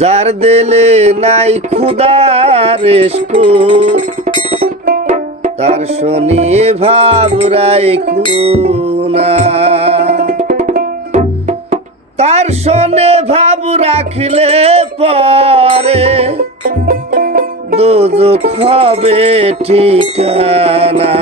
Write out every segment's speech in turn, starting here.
যার দেলে নাই খুদার তার শনি ভাবরাই খুনা তার শনে ভাব রাখলে পরে দোজক হবে ঠিকানা।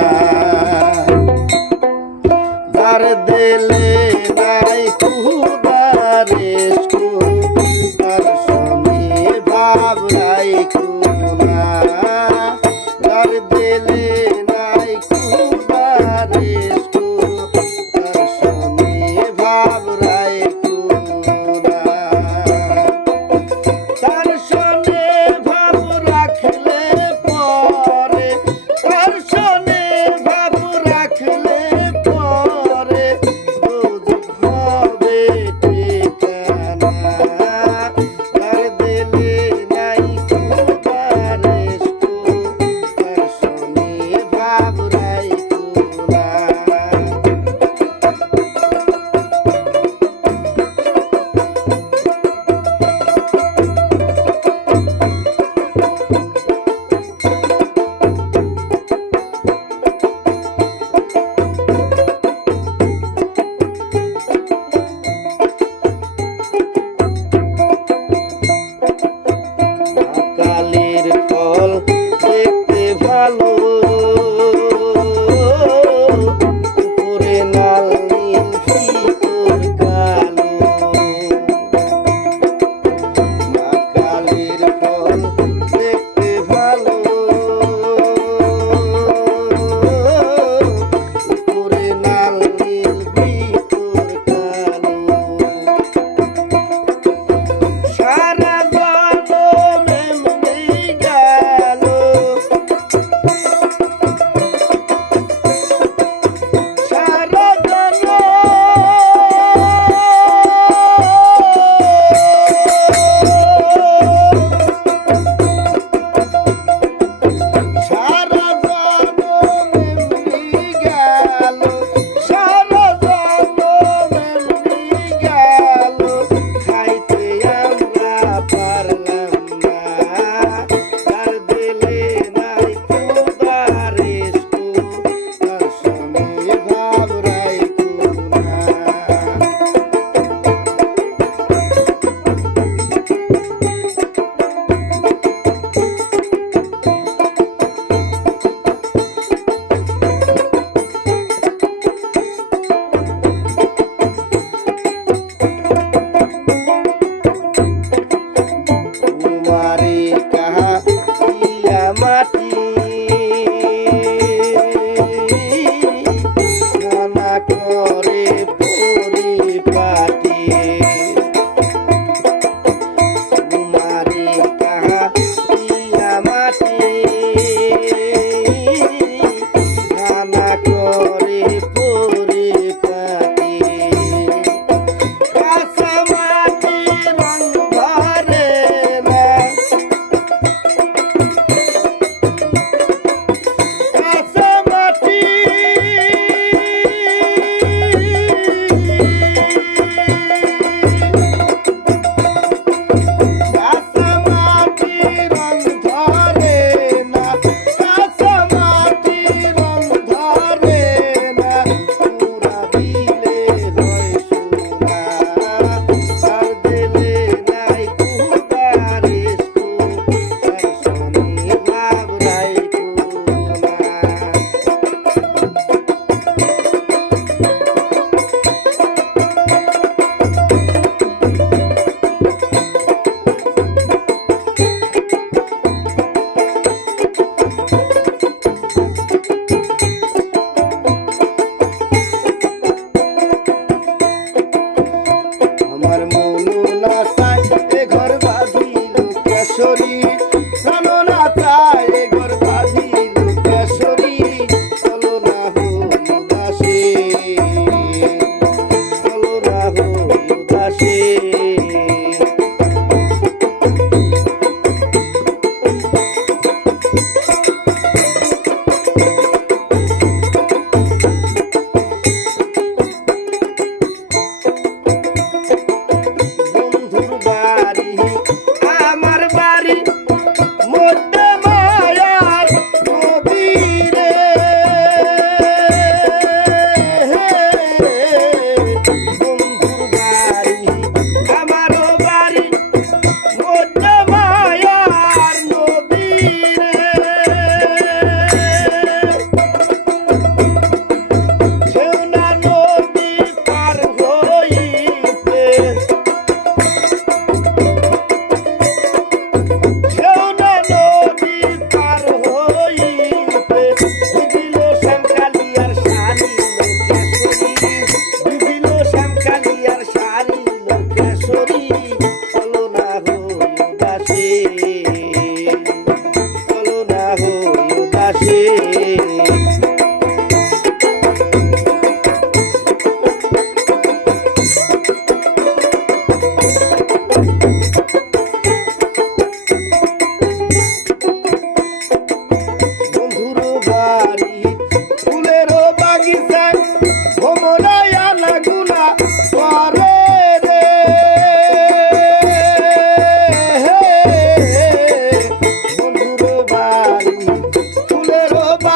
না কর।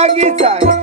বাগিচায়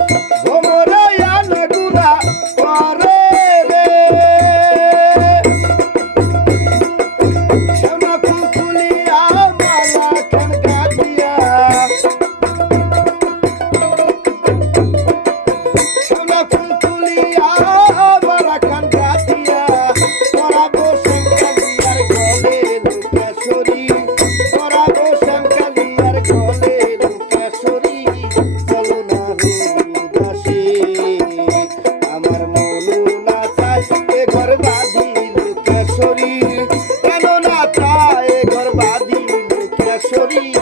小弟